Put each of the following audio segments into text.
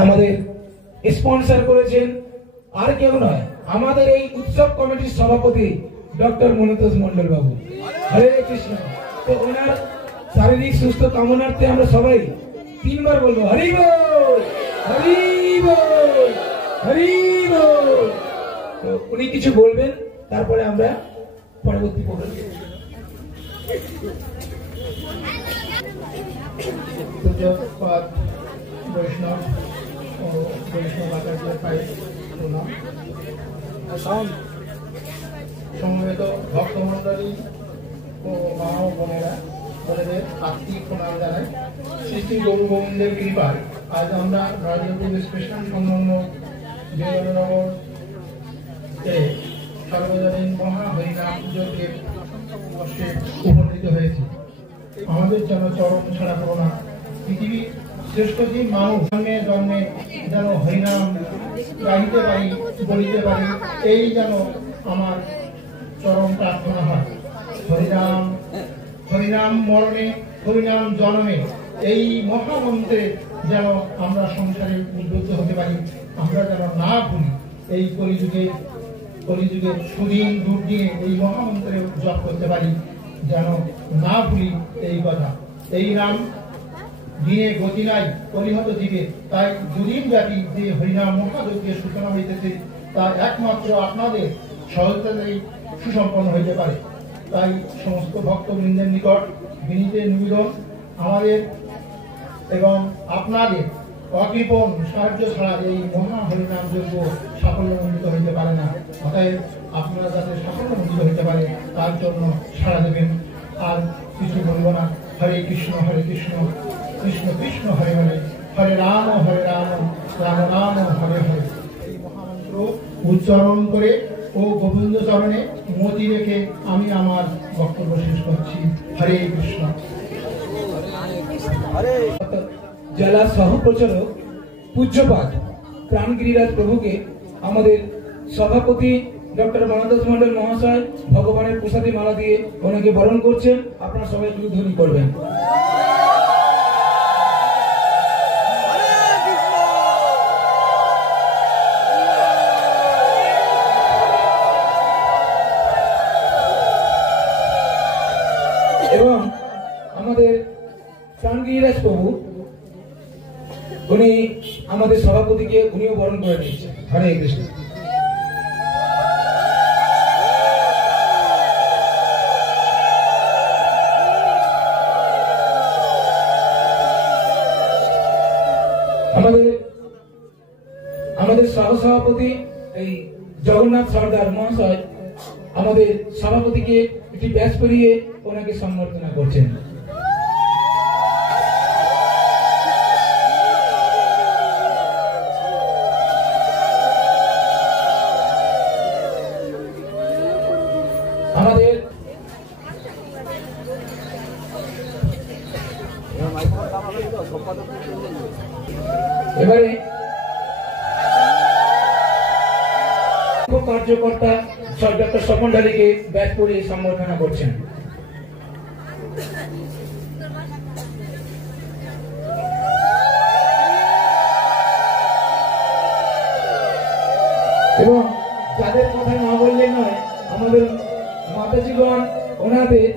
আমাদের স্পন্সর করেছেন আর কেউ নয়, আমাদের এই উৎসব কমিটির সভাপতি ডক্টর মনোতোষ মন্ডল বাবু। হরে কৃষ্ণ। তো ওনার শারীরিক সুস্থ কামনার্থে আমরা সবাই তিনবার বলবো হরি বল, হরি বল, হরি বল। তো উনি কিছু বলবেন, তারপরে আমরা পরবর্তী প্রোগ্রাম। বৈষ্ণব ও বৈষ্ণব আচার্যের পায়ে প্রণাম। সমবেত ভক্তমণ্ডলী ও মা ও বোনেরা, বোনেদের আত্মিক প্রণাম জানাই। শ্রী শ্রী গরু গোবিন্দের কৃপায় আজ আমরা রাজনৈতিক স্টেশন সংলগ্ন বিজয়নগরে সর্বজনীন মহা হরিনাম যজ্ঞের বর্ষে উপনীত হয়েছি। আমাদের যেন চরম ছাড়া করোনা পৃথিবীর শ্রেষ্ঠ যে মানুষ জন্মে জন্মে যেন হরিনাম গাইতে পারি, বলিতে পারি, এই যেন আমার চরম প্রার্থনা হয়। হরিনাম, হরিনাম মরণে, হরিনাম জন্মে, এই মহামন্ত্রে যেন আমরা সংসারে উদ্বুদ্ধ হতে পারি, আমরা যেন না ভুলি। এই কলিযুগের সুদিন দুর্দিনে এই মহামন্ত্রে জপ করতে পারি, যেন না ভুলি এই কথা। এই নাম দিনে গতি নাই, পরিহত দিবে। তাই দুদিন ব্যাপী যে হরিনাম মহাযজ্ঞের সূচনা হইতেছে, তা একমাত্র আপনাদের সহযোগিতাতেই সুসম্পন্ন হইতে পারে। তাই সমস্ত ভক্তবৃন্দের নিকট বিনীত নিবেদন, আমাদের এবং আপনাদের অকৃপণ সাহায্য ছাড়া এই মহা হরিনাম যজ্ঞ সাফল্যমণ্ডিত হইতে পারে না। অতএব আপনারা যাতে সাফল্যমণ্ডিত হইতে পারে তার জন্য সাড়া দেবেন। আর কিছু বলবো না। হরে কৃষ্ণ, কৃষ্ণ কৃষ্ণ হরে হরে, হরে রাম রাম রাম হরে হরে। এই মহামন্ত্র উচ্চারণ করে ও গোবিন্দ চরণে মতি রেখে আমি আমার বক্তব্য শেষ করছি। হরে কৃষ্ণ। জেলা সহ প্রচারক পূজ্যপাঠ প্রাণগিরিরাজ প্রভুকে আমাদের সভাপতি ডক্টর মনোতোষ মন্ডল মহাশয় ভগবানের প্রসাদী মালা দিয়ে ওনাকে বরণ করছেন। আপনারা সবাই একটু ধ্বনি করবেন। এবং আমাদের প্রাণগিরিরাজ প্রভু উনি আমাদের সভাপতিকে উনিও বরণ করে নিচ্ছেন। হরে কৃষ্ণ। আমাদের সহসভাপতি এই জগন্নাথ সর্দার মহাশয় আমাদের সভাপতিকে একটি ব্যাস করিয়ে ওনাকে সম্বর্ধনা করছেন। আমাদের এবারে কার্যকর্তা ডক্টর স্বপন ঢালিকে ব্যাচ করিয়ে সম্বর্ধনা করছেন। এবং যাদের কথা না বললে নয়, আমাদের মাতাজীগণ ওনাদের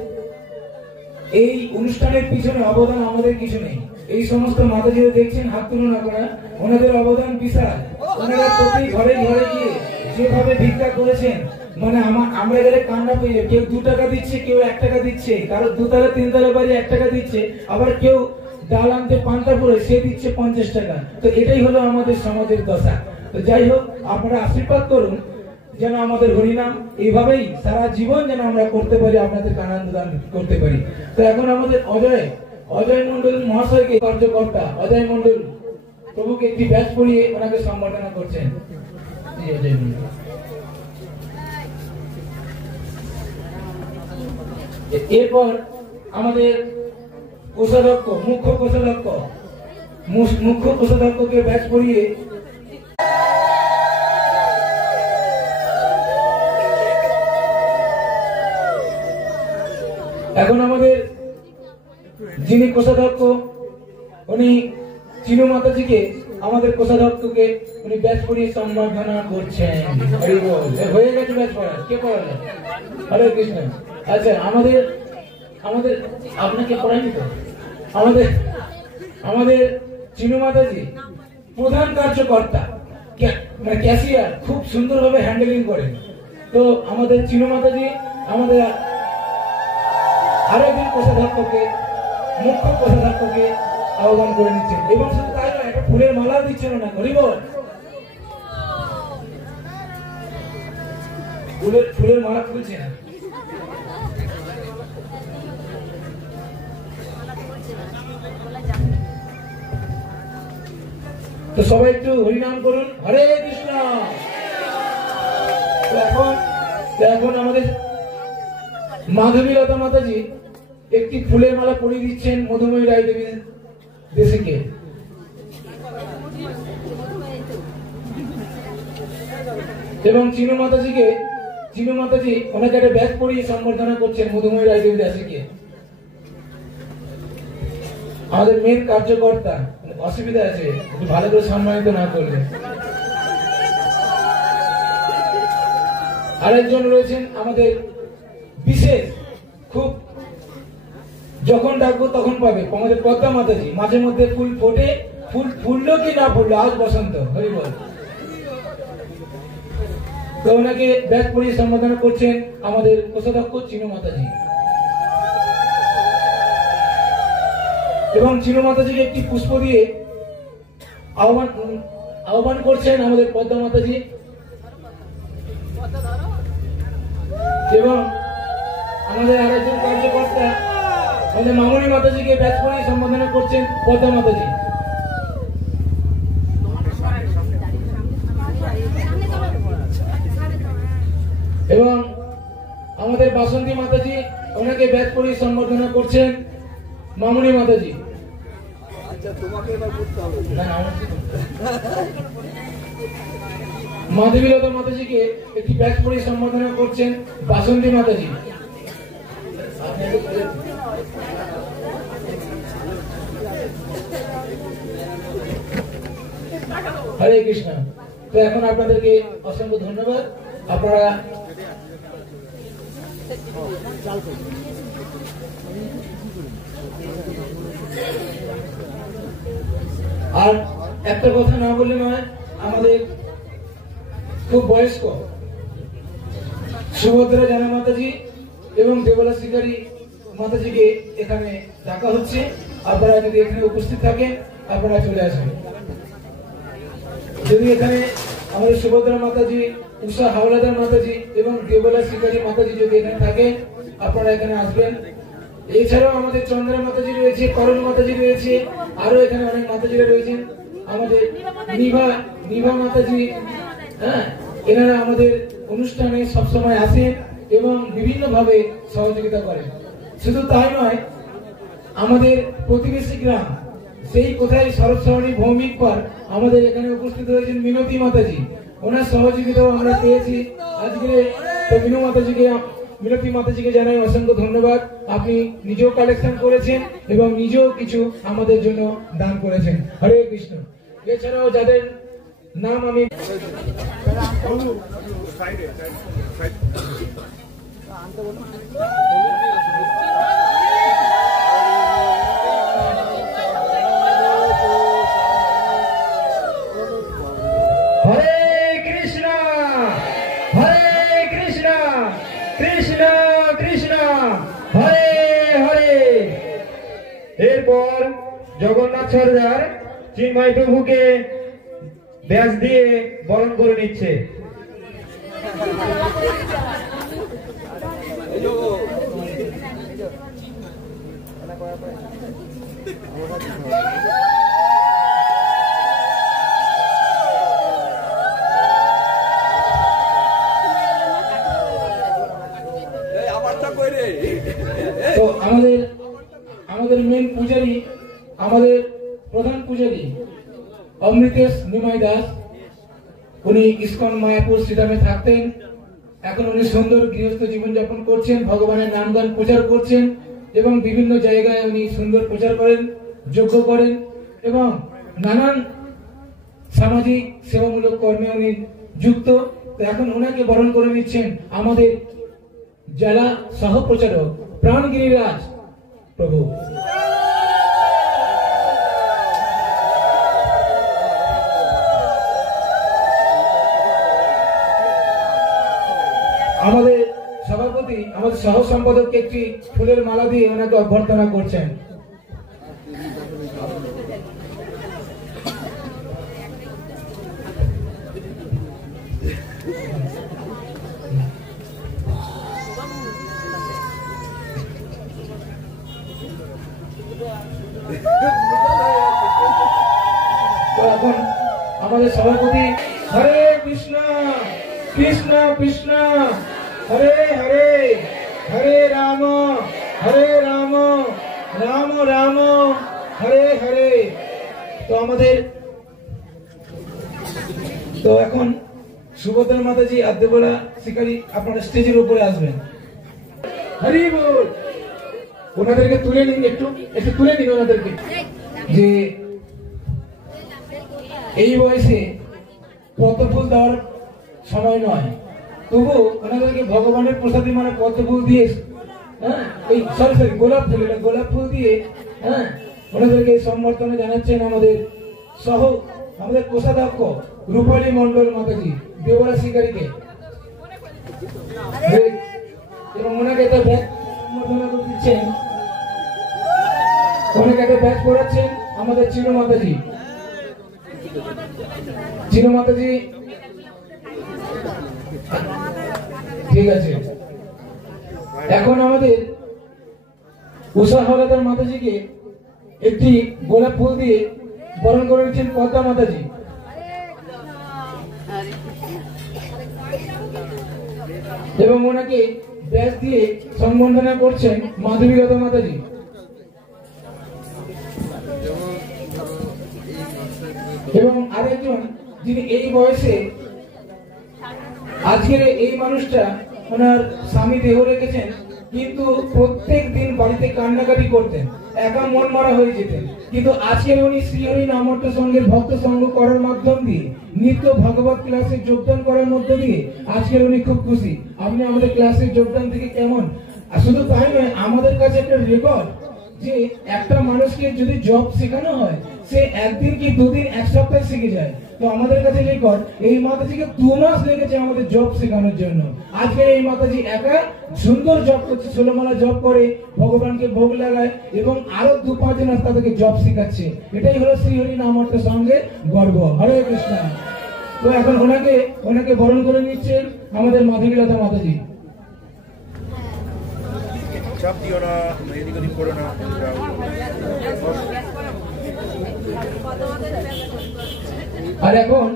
এই অনুষ্ঠানের পিছনে অবদান আমাদের কিছু নেই। এই সমস্ত মাতাজীরা দেখছেন হাত তুলনা করা, ওনাদের অবদান বিশাল। ওনারা প্রতি ঘরে ঘরে গিয়ে যেভাবে ভিক্ষা করেছেন, মানে আমরা গেলে কান্না পেয়ে, কেউ 2 টাকা দিচ্ছে, কেউ 1 টাকা দিচ্ছে, কারো 2 তলা 3 তলা বাড়ি 1 টাকা দিচ্ছে, আবার কেউ ডাল আনতে পান্তাপুরে সে দিচ্ছে 50 টাকা। তো এটাই হলো আমাদের সমাজের দশা। তো যাই হোক, আপনারা আশীর্বাদ করুন যেন আমাদের হরিনাম এইভাবেই সারা জীবন যেন আমরা করতে পারি, আপনাদের আনন্দ দান করতে পারি। তো এখন আমাদের অজয় মন্ডল মহাশয়কে, কার্যকর্তা অজয় মন্ডল প্রভুকে একটি ব্যাচ পরিয়ে ওনাকে সম্বর্ধনা করছেন। এরপর আমাদের কোষাধ্যক্ষ, মুখ্য কোষাধ্যক্ষকে ব্যাচ পরিয়ে এখন আমাদের যিনি কোষাধ্যক্ষ উনি চিনু মাতাজিকে আমাদের কোষাধ্যক্ষকে উনি ব্যাচ পড়িয়ে সম্বর্ধনা করছেন। হরি বল। হয়ে গেছে ব্যাচ পড়া, কে পড়ালেন? হরে কৃষ্ণ। আচ্ছা, আমাদের আপনাকে পড়ায়নি তো? আমাদের চিনু মাতাজি প্রধান কার্যকর্তা, মানে ক্যাশিয়ার, খুব সুন্দরভাবে হ্যান্ডেলিং করেন। তো আমাদের চিনু মাতাজি আমাদের আরো একজন কোষাধ্যক্ষকে, মুখ্য কোষাধ্যক্ষকে আহ্বান করে নিচ্ছেন, এবং শুধু তাই নয়, একটা ফুলের মালা দিচ্ছেন না। হরি বল। ফুলের মালা খুলছে না। তো সবাই একটু হরিনাম করুন, হরে কৃষ্ণ। এখন আমাদের মাধবীলতা মাতাজি একটি ফুলের মালা পরিয়ে দিচ্ছেন মধুময়ী রায় দেবী দেশিকে। এবং চিনু মাতাজি ওনাকে একটা ব্যাগ পরিয়ে সম্বর্ধনা করছেন মধুময়ী রায় দেবী দাসীকে। আমাদের মেন কার্যকর্তা, অসুবিধা আছে, একটু ভালো করে সম্মানিত না করলে। আরেকজন রয়েছেন আমাদের বিশেষ, খুব যখন ডাকবো তখন পাবে, আমাদের পদ্মা মাতাজি। মাঝে মধ্যে ফুল ফোটে, ফুল ফুললো কি না ফুললো, আজ বসন্ত। হরি বল। তো ওনাকে ব্যাগ পরিয়ে সম্বোধন করছেন আমাদের কোষাধ্যক্ষ চিনু মাতাজি। এবং চিনু মাতাজিকে একটি পুষ্প দিয়ে আহ্বান করছেন আমাদের পদ্মা মাতাজি। এবং আমাদের আরেকজন কার্যকর্তা আমাদের মামনি মাতাজিকে ব্যাগ পরিয়ে সম্বোধন করছেন পদ্মা মাতাজি। এবং আমাদের বাসন্তী মাতাজি, ওনাকে ব্যাগ পরিয়ে সম্বোধন করছেন মামনি মাতাজি। মাধবীলতা মাতাজিকে একটি ব্যাগ পরিয়ে সম্বোধনা করছেন বাসন্তী মাতাজি। হরে কৃষ্ণ। তো এখন আপনাদেরকে অসংখ্য ধন্যবাদ। আপনারা আর একটা কথা না বললে নয়, আমাদের খুব বয়স্ক সুভদ্রা জানা মাতাজি এবং দেবলা শিকারী মাতাজিকে এখানে ডাকা হচ্ছে। আপনারা যদি এখানে উপস্থিত থাকেন, আপনারা চলে আসবেন। যদি এখানে আমাদের সুভদ্রা মাতাজি, উষা হাওলাদার মাতাজি এবং দেবলা শিকারী মাতাজি যদি এখানে থাকে, আপনারা এখানে আসবেন। এছাড়াও আমাদের চন্দ্রা মাতাজি রয়েছে, করণ মাতাজি রয়েছে, আরো এখানে অনেক মাতাজিরা রয়েছেন। আমাদের নিভা মাতাজি, হ্যাঁ, এনারা আমাদের অনুষ্ঠানে সবসময় আসেন এবং বিভিন্ন ভাবে সহযোগিতা করেন। শুধু তাই নয়, আমাদের প্রতিবেশী গ্রাম, সেই কোথায় শরৎ সরণী ভৌমিক পার্ক, আমাদের এখানে উপস্থিত হয়েছেন মিনতি মাতাজি। ওনার সহযোগিতাও আমরা পেয়েছি আজকে। তো মিনতি মাতাজিকে জানাই অসংখ্য ধন্যবাদ। আপনি নিজেও কালেকশন করেছেন এবং নিজেও কিছু আমাদের জন্য দান করেছেন। হরে কৃষ্ণ। এছাড়াও যাদের নাম আমি এরপর জগন্নাথ সরদার চিন্ময় প্রভুকে ব্যাস দিয়ে বরণ করে নিচ্ছে। তো আমাদের মেন পূজারী, আমাদের প্রধান পূজারী অমৃতেশ নিমাই দাস, উনি ইস্কন মায়াপুর শ্রীধামে থাকতেন। এখন উনি সুন্দর গৃহস্থ জীবনযাপন করছেন, ভগবানের নামগান প্রচার করছেন এবং বিভিন্ন জায়গায় উনি সুন্দর প্রচার করেন, যজ্ঞ করেন এবং নানান সামাজিক সেবামূলক কর্মে উনি যুক্ত। তো এখন ওনাকে বরণ করে নিচ্ছেন আমাদের জেলা সহ প্রচারক প্রাণগিরিরাজ প্রভু। আমাদের সভাপতি আমাদের সহ সম্পাদককে একটি ফুলের মালা দিয়ে ওনাকে অভ্যর্থনা করছেন। তো এখন আমাদের সভাপতি হরে কৃষ্ণ কৃষ্ণ কৃষ্ণ হরে হরে হরে রাম রাম রাম হরে হরে। তো আমাদের তো এখন সুভদ্রা মাতাজি আর দেবরা শিকারী আপনারা স্টেজের উপরে আসবেন। হরি বল। ওনাদেরকে তুলে নিন, একটু একটু তুলে নিন ওনাদেরকে। যে এই বয়সে পদ্মফুল দেওয়ার সময় নয়, তবু ওনাদেরকে ভগবানের প্রসাদী মানে পদ্মফুল দিয়ে, হ্যাঁ এই সরি গোলাপ ফুল দিয়ে, হ্যাঁ ওনাদেরকে সম্বর্ধনা জানাচ্ছেন আমাদের আমাদের কোষাধ্যক্ষ রূপালী মন্ডল মাতাজি দেবরা শিকারীকে। এবং ওনাকে একটা ব্যাগ সম্বর্ধনা করে দিচ্ছেন, ওনাকে একটা ব্যাগ পড়াচ্ছেন আমাদের চিনু মাতাজি। ঠিক আছে। এখন আমাদের উষা হলাদার মাতাজিকে একটি গোলাপ ফুল দিয়ে বরণ করে নিচ্ছেন পদ্মা মাতাজি। এবং ওনাকে ব্যাস দিয়ে সম্বর্ধনা করছেন মাধবীলতা মাতাজি। এবং আরেকজন যিনি এই বয়সে, আজকের এই মানুষটা ওনার স্বামী দেহ রেখেছেন, কিন্তু প্রত্যেক দিন বাড়িতে কান্নাকাটি করতেন, একা মন মারা হয়ে যেতেন, কিন্তু আজকের উনি শ্রীহরি নামর্ত সঙ্গের ভক্ত সঙ্গ করার মাধ্যম দিয়ে, নিত্য ভাগবত ক্লাসে যোগদান করার মধ্য দিয়ে আজকের উনি খুব খুশি। আপনি আমাদের ক্লাসে যোগদান থেকে কেমন? আর শুধু তাই নয়, আমাদের কাছে একটা রেকর্ড যে একটা মানুষকে যদি জব শেখানো হয়, সে একদিন কি দুদিন এক সপ্তাহে শিখে যায়। তো আমাদের কাছে রেকর্ড, এই মাতাজিকে 2 মাস লেগেছে আমাদের জব শেখানোর জন্য। আজকে এই মাতাজি একা সুন্দর জব করছে, 16 মালা জব করে, ভগবানকে ভোগ লাগায় এবং আরো 2-5 জন তাদেরকে জব শেখাচ্ছে। এটাই হলো শ্রীহরি নামর্ত সঙ্গে গর্ব। হরে কৃষ্ণ। তো এখন ওনাকে বরণ করে নিচ্ছেন আমাদের মাধবীলতা মাতাজি। চাপ দিও না, এদিক ওদিক করো না। আর এখন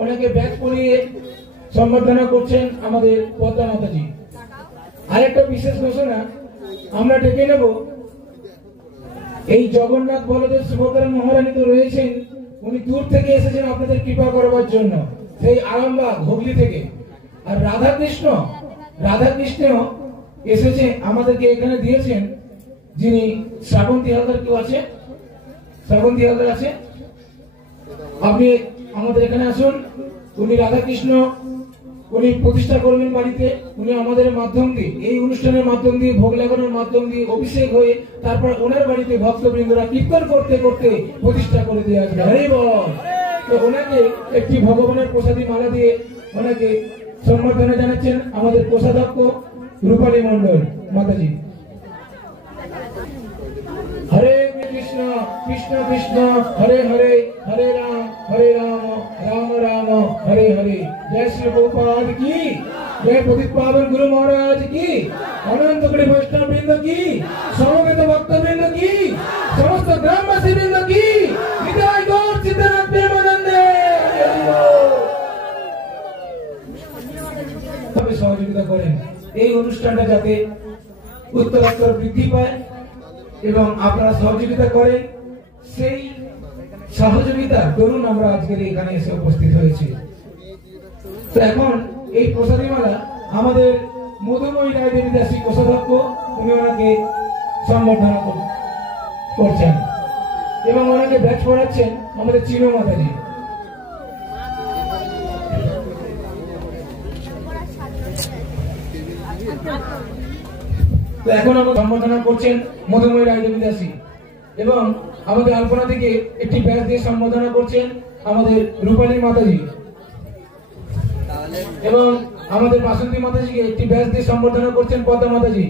ওনাকে ব্যাগ পরিয়ে সম্বর্ধনা করছেন আমাদের পদ্মা মাতাজি। আরেকটা বিশেষ ঘোষণা আমরা ডেকে নেব, এই জগন্নাথ বলদেব সুভদ্রা মহারানী তো রয়েছেন, উনি দূর থেকে এসেছেন আপনাদের কৃপা করবার জন্য, সেই আরামবাগ হুগলি থেকে। আর রাধাকৃষ্ণ এসেছে আমাদেরকে এখানে দিয়েছেন, যিনি শ্রাবন্তী হালদার। কেউ আছে? শ্রাবন্তী হালদার আছে? আপনি আমাদের এখানে আসুন। উনি রাধাকৃষ্ণ উনি প্রতিষ্ঠা করবেন বাড়িতে। উনি আমাদের মাধ্যম দিয়ে, এই অনুষ্ঠানের মাধ্যম দিয়ে, ভোগ লাগানোর মাধ্যম দিয়ে অভিষেক হয়ে তারপর ওনার বাড়িতে ভক্তবৃন্দরা কীর্তন করতে করতে প্রতিষ্ঠা করে দিয়ে আসবে। হরি বল। তো ওনাকে একটি ভগবানের প্রসাদী মালা দিয়ে ওনাকে সম্বর্ধনা জানাচ্ছেন আমাদের কোষাধ্যক্ষ রূপালী মন্ডল মাতাজি। হরে কৃষ্ণ কৃষ্ণ কৃষ্ণ হরে হরে, হরে রাম রাম রাম হরে হরে। জয় শ্রী প্রভুপাদ কি জয়, পতিত পাবন গুরু মহারাজ কি, অনন্ত কোটি বৈষ্ণব বৃন্দ কি, সমবেত ভক্তবৃন্দ কি, সমস্ত গ্রামবাসী বৃন্দ কি, বিদায় গৌর সিদ্ধার্থ প্রেমানন্দে সহযোগিতা করেন এই অনুষ্ঠানটা যাতে উত্তরোত্তর বৃদ্ধি পায় এবং আপনারা সহযোগিতা করেন। সেই সহযোগিতা করুন আমরা আজকের এখানে এসে উপস্থিত হয়েছি। তো এখন এই প্রসাদী মালা আমাদের মধুময়ী রায় দেবী দাসী কোষাধ্যক্ষ, উনি ওনাকে সম্বর্ধনা করছেন এবং ওনাকে ব্যাচ পড়াচ্ছেন আমাদের চিনু মাতাজি। তো এখন আমরা সম্বোধনা করছেন মধুময়ী রায়দেবী দাসী এবং আমাদের আলপনা থেকে একটি ব্যাচ দিয়ে সম্বোধনা করছেন আমাদের রূপালী মাতাজি এবং আমাদের বাসন্তী মাতাজিকে একটি ব্যাচ দিয়ে সম্বোধনা করছেন পদ্মা মাতাজি।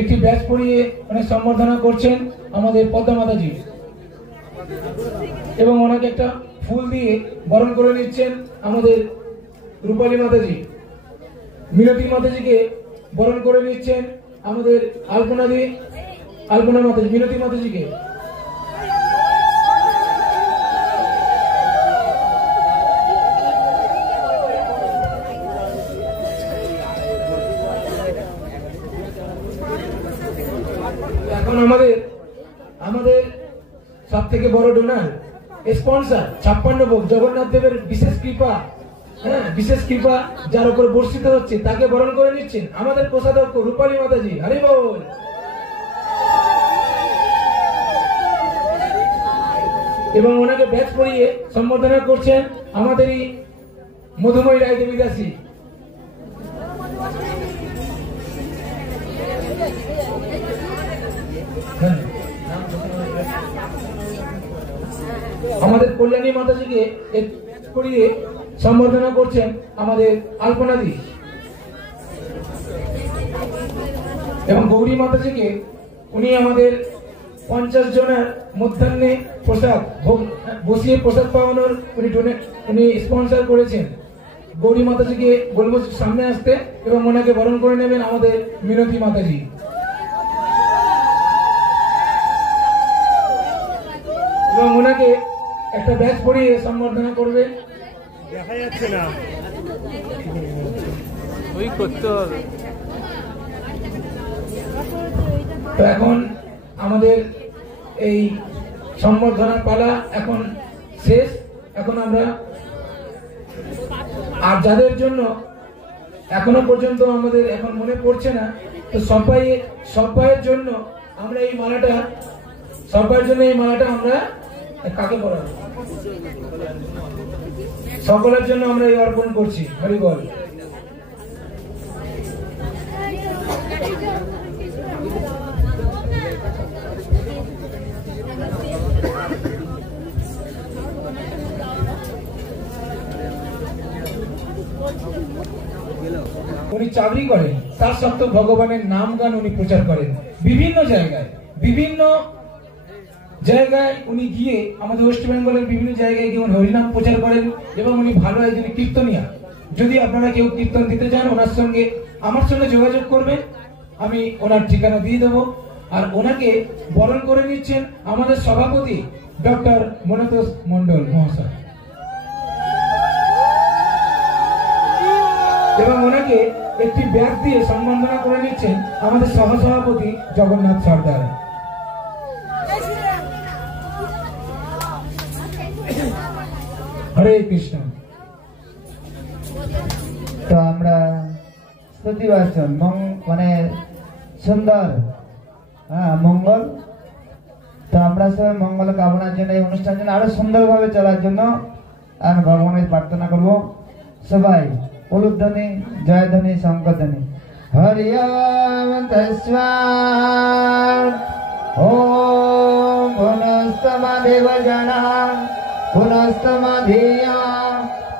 একটি ব্যাচ পরিয়ে সম্বর্ধনা করছেন আমাদের পদ্মা মাতাজি এবং ওনাকে একটা ফুল দিয়ে বরণ করে নিচ্ছেন আমাদের রূপালী মাতাজি। মিনতি মাতাজিকে বরণ করে নিচ্ছেন আমাদের আলপনা মাতাজি মিনতি মাতাজিকে। এখন আমাদের সব থেকে বড় ডোনার স্পন্সর 56 ভোগ জগন্নাথ দেবের বিশেষ কৃপা, বিশেষ কৃপা যার উপর বর্ষিত হচ্ছে তাকে বরণ করে নিচ্ছেন আমাদের কোষাধ্যক্ষ রূপালী মাতাজি। হরি বল। এবং ওনাকে ব্যাচ পরিয়ে সম্বোধনা করছেন আমাদেরই মধুময়ী রায়দেবী দাসী। আমাদের কল্যাণী মাতাজিকে করিয়ে সম্বোধনা করছেন আমাদের আলপনাদি এবং গৌরী মাতাজিকে উনি আমাদের 50 জনের মধ্যাহ্নে প্রসাদ বসিয়ে প্রসাদ পাওয়ানোর উনি স্পন্সর করেছেন। গৌরী মাতাজিকে বলবো সামনে আসতে এবং ওনাকে বরণ করে নেবেন আমাদের মিনতি মাতাজি। এবং ওনাকে একটা ব্যাচ পরিয়ে সম্বর্ধনা করবে। দেখা যাচ্ছে না ওই করতে হবে। তো এখন আমাদের এই সম্বর্ধনার পালা এখন শেষ। এখন আমরা আর যাদের জন্য এখনো পর্যন্ত আমাদের এখন মনে পড়ছে না, তো সবাইয়ের জন্য আমরা এই মালাটা আমরা কাকে পড়াবো, সকলের জন্য আমরা এই অর্পণ করছি। হরি বল। উনি চাকরি করেন, তার সত্ত্বেও ভগবানের নাম গান উনি প্রচার করেন বিভিন্ন জায়গায় উনি গিয়ে আমাদের ওয়েস্ট বেঙ্গলের বিভিন্ন জায়গায় গিয়ে উনি হরিনাম প্রচার করেন এবং উনি ভালো একজন কীর্তনিয়া। যদি আপনারা কেউ কীর্তন দিতে চান ওনার সঙ্গে আমার সঙ্গে যোগাযোগ করবেন, আমি ওনার ঠিকানা দিয়ে দেবো। আর ওনাকে বরণ করে নিচ্ছেন আমাদের সভাপতি ডক্টর মনতোষ মন্ডল মহাশয় এবং ওনাকে একটি ব্যাগ দিয়ে সম্বর্ধনা করে নিচ্ছেন আমাদের সহসভাপতি জগন্নাথ সর্দার। হরে কৃষ্ণ। তো আমরা স্তুতিবাচন মানে সুন্দর মঙ্গল, তো আমরা সবাই মঙ্গল কামনার জন্য এই অনুষ্ঠান জন্য আরো সুন্দরভাবে চলার জন্য আমি ভগবানের প্রার্থনা করব। সবাই উলুধ্বনি, জয়ধ্বনি, শঙ্খধ্বনি। হরি ওম তস্মাৎ ওম পুনস্তমদেব জনা পুনস্তমধিয়া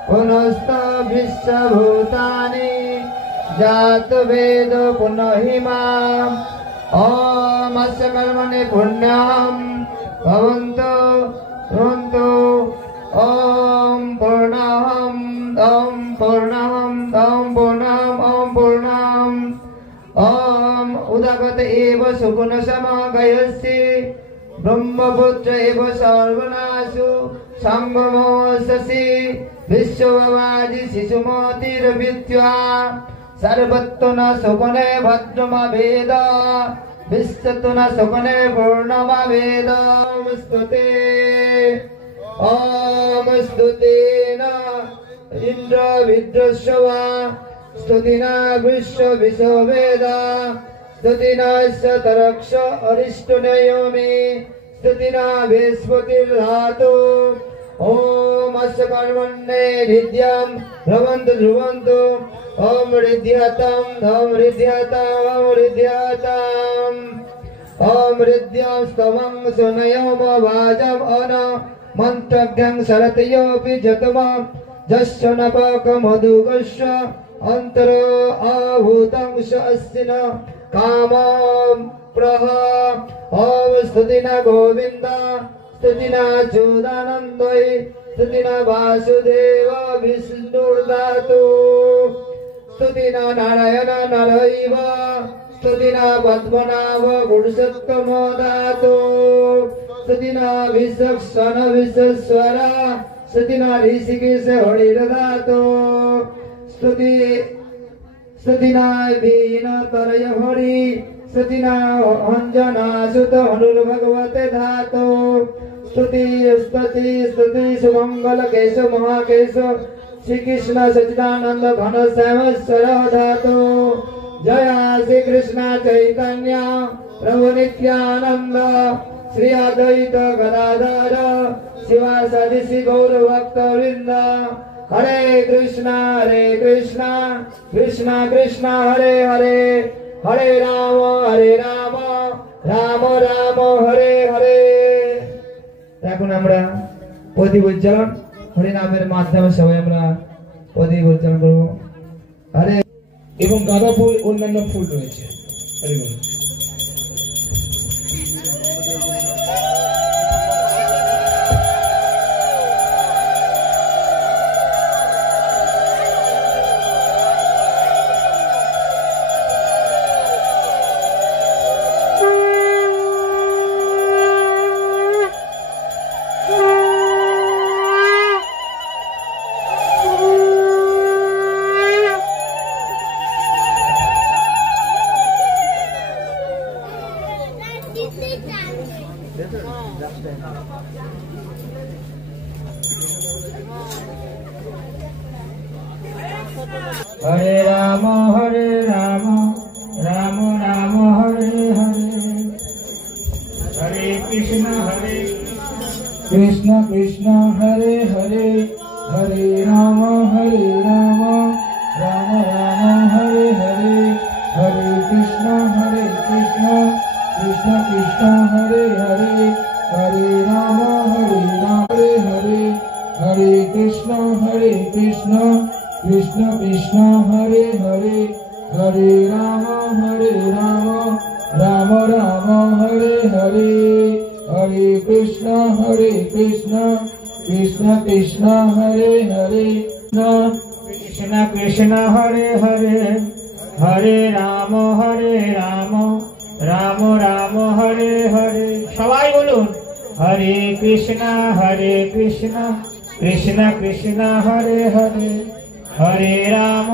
পুনস্ত বিশ্বভূতানি জাত বেদ পুনহিমা ওম অস্য কর্মণি পুণ্যম ভবন্তু ভবন্তু ওম পূর্ণম ওম পূর্ণম ওম পূর্ণম ওম পূর্ণম ওম উদাগত এব সুগুণ সমগয়স্যে ব্রহ্মপুত্র এব সর্বনাশু সংগমোসসি বিশ্ববাজি শিশুমতির্বিদ্যা सर्वत्व न सुगुणे भद्रमवेद विश्वत्व न सुगुणे पूर्णमवेद स्तुते ओम स्तुतेन इंद्र विद्रश्वा स्तुतिना विश्व विश्ववेद स्तुतिना शतरक्ष अरिष्टुनयोमि स्तुतिना विस्फुतिर्धातु ओम अस्य कर्मण्ये हृद्यं ध्रुवन्तु ध्रुवन्तु ओम हृद्यतं ओम हृद्यं स्तवं सुनयोम वाजम् अन मन्त्रभ्यं शरतयोऽपि जतमं जस्य नपकमधुगस्य अन्तरो आहूतं स अस्तिन कामं प्रह ओम स्तुतिना गोविन्द स्तुतिना चूदानन्दय स्तुतिना वासुदेव विष्णुर्दातु स्तुतिना नारायण नरैव स्तुतिना पद्मनाभ पुरुषोत्तम दातु स्तुतिना विचक्षण विश्वेश्वर स्तुतिना ऋषिकेश हरिर्दातु स्तुतिना वीण तरय हरि स्तुतिना अंजना सुत हनुर्भगवते धातु स्तुति सुमंगल केश महाकेश श्री कृष्ण सच्चिदानंद घन श्यामेश्वर धातु जय श्री कृष्ण चैतन्य प्रभु नित्यानंद श्री अद्वैत गदाधर शिवासादि श्री गौर भक्त वृंद हरे कृष्णा कृष्णा कृष्णा हरे हरे हरे राम राम राम हरे हरे। এখন আমরা প্রদীপ উজ্জ্বলন হরিনামের মাধ্যমে সবাই আমরা প্রদীপ উজ্জ্বলন করব। হরে এবং গাঁদা ফুল অন্যান্য ফুল রয়েছে। হরি বল। हरे राम राम राम हरे हरे हरे कृष्ण कृष्ण कृष्ण हरे हरे हरे राम राम राम हरे हरे हरे कृष्ण कृष्ण कृष्ण हरे हरे हरे राम हरे हरे हरे कृष्ण कृष्ण कृष्ण हरे हरे हरे राम राम राम हरे हरे हरे कृष्ण कृष्ण कृष्ण हरे हरे कृष्ण कृष्ण हरे हरे हरे राम राम राम हरे हरे सबाई बोलुन हरे कृष्ण कृष्ण कृष्ण हरे हरे हरे राम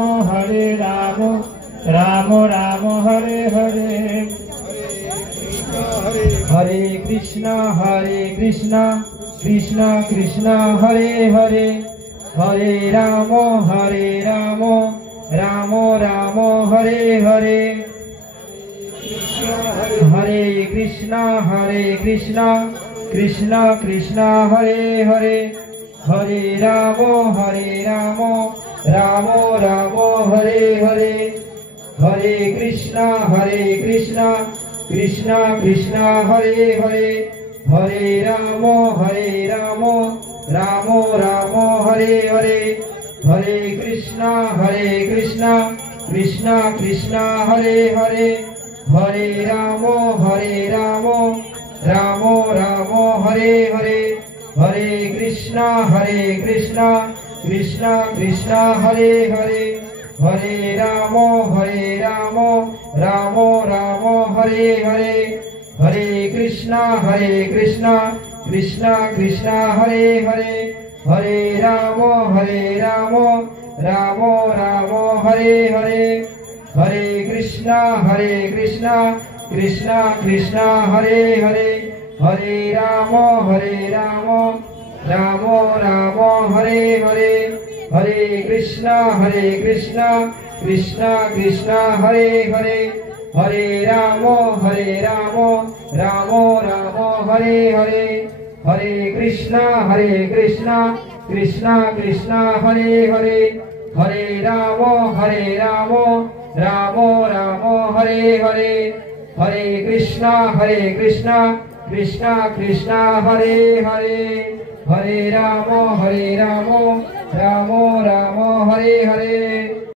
राम हरे हरे हरे कृष्ण कृष्ण कृष्ण हरे हरे हरे राम राम हरे हरे हरे कृष्ण कृष्ण कृष्ण हरे हरे हरे राम राम हरे हरे हरे कृष्ण कृष्ण कृष्ण हरे हरे हरे राम राम हरे हरे हरे कृष्ण कृष्ण कृष्ण हरे हरे हरे राम राम हरे हरे हरे कृष्ण कृष्ण कृष्ण हरे हरे हरे राम राम हरे हरे हरे कृष्ण कृष्ण कृष्ण हरे हरे हरे राम राम हरे हरे हरे कृष्ण कृष्ण कृष्ण हरे हरे हरे राम राम हरे हरे हरे कृष्ण कृष्ण कृष्ण हरे हरे हरे राम राम हरे हरे हरे कृष्णा कृष्णा कृष्णा हरे हरे हरे राम राम राम हरे हरे हरे कृष्णा कृष्णा कृष्णा हरे हरे हरे राम राम राम हरे हरे